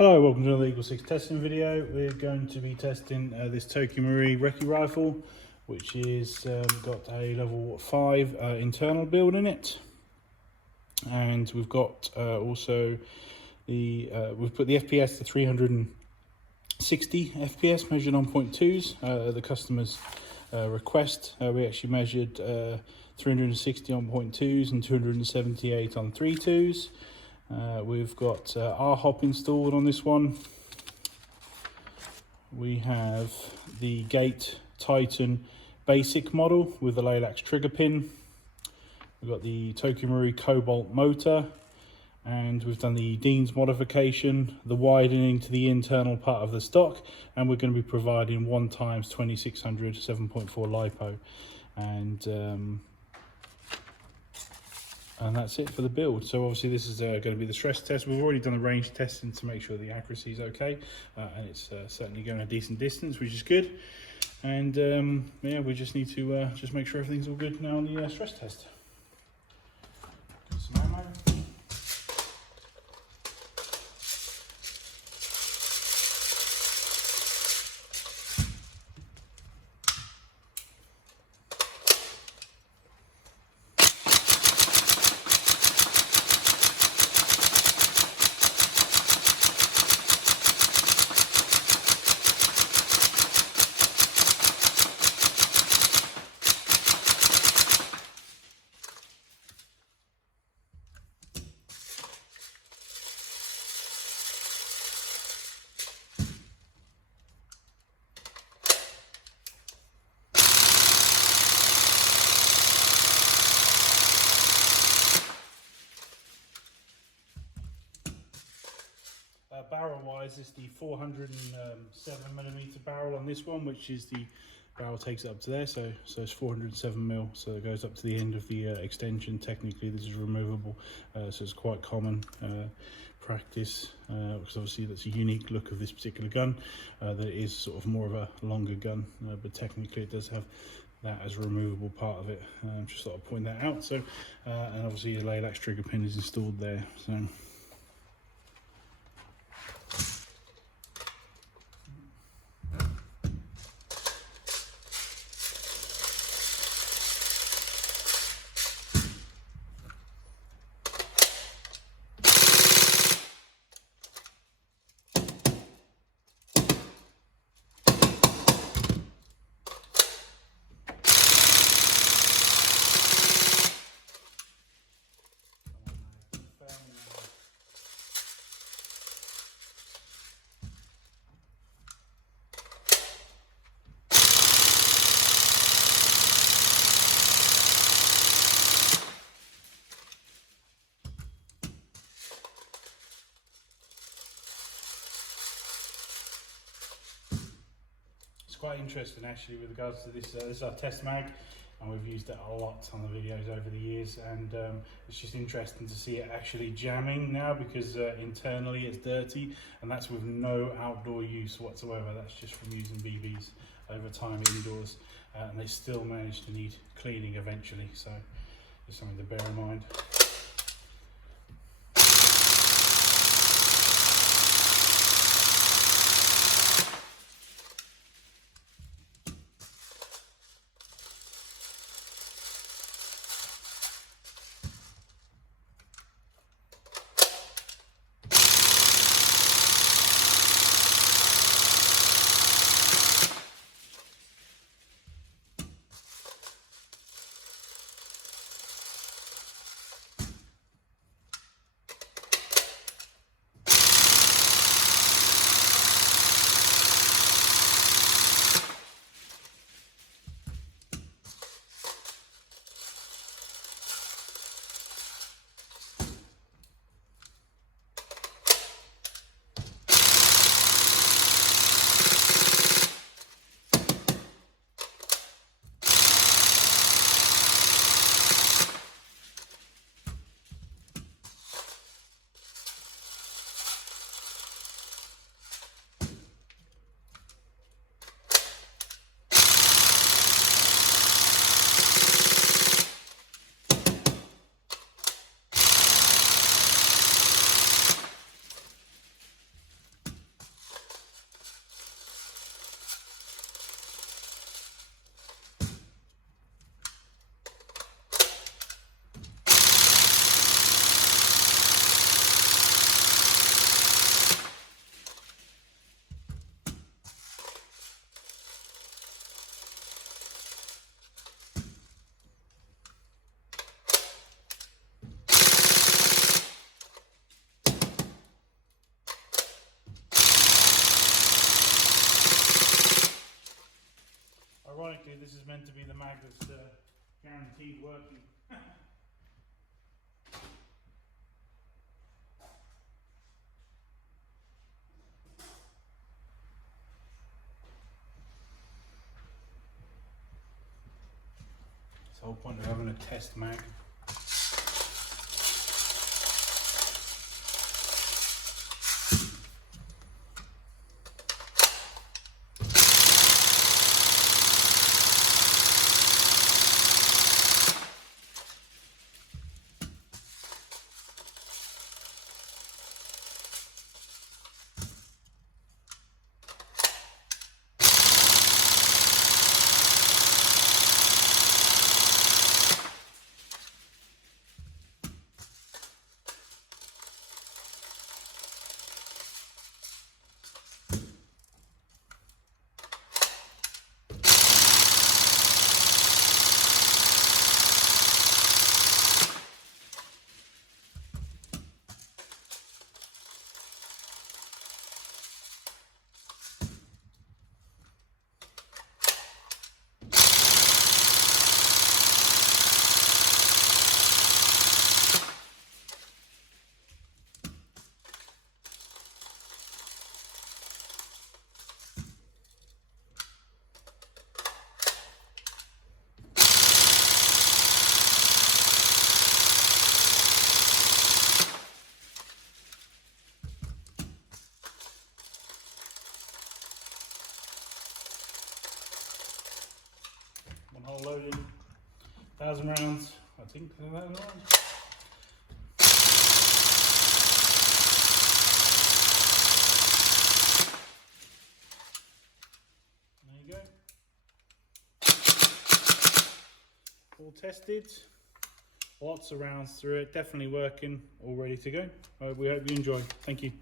Hello, welcome to another EagleSix testing video. We're going to be testing this Tokyo Marui Recce rifle, which is got a level 5 internal build in it, and we've got also the we've put the FPS to 360 FPS measured on 0.2s at the customer's request. We actually measured 360 on 0.2s and 278 on 3.2s. We've got our hop installed on this one. We have the Gate Titan basic model with the Laylax Trigger Pin. We've got the Tokyo Marui Cobalt Motor, and we've done the Dean's modification, the widening to the internal part of the stock, and we're going to be providing 1x 2600 7.4 lipo, and that's it for the build. So obviously this is going to be the stress test. We've already done the range testing to make sure the accuracy is okay, and it's certainly going a decent distance, which is good. And yeah, we just need to just make sure everything's all good now on the stress test. Some ammo. Barrel wise, it's the 407mm barrel on this one, which is the barrel takes it up to there, so it's 407mm, so it goes up to the end of the extension. Technically this is removable, so it's quite common practice, because obviously that's a unique look of this particular gun, that it is sort of more of a longer gun, but technically it does have that as a removable part of it. Just thought I'd point that out. So and obviously the Laylax trigger pin is installed there. So quite interesting actually with regards to this. This is our test mag, and we've used it a lot on the videos over the years, and it's just interesting to see it actually jamming now, because internally it's dirty, and that's with no outdoor use whatsoever. That's just from using BBs over time indoors, and they still manage to need cleaning eventually, so just something to bear in mind. ironically, this is meant to be the mag that's guaranteed working. It's the whole point of having a test mag. One hole loaded, 1,000 rounds, I think. 1,000 rounds. There you go. All tested. Lots of rounds through it. Definitely working. All ready to go. We hope you enjoy. Thank you.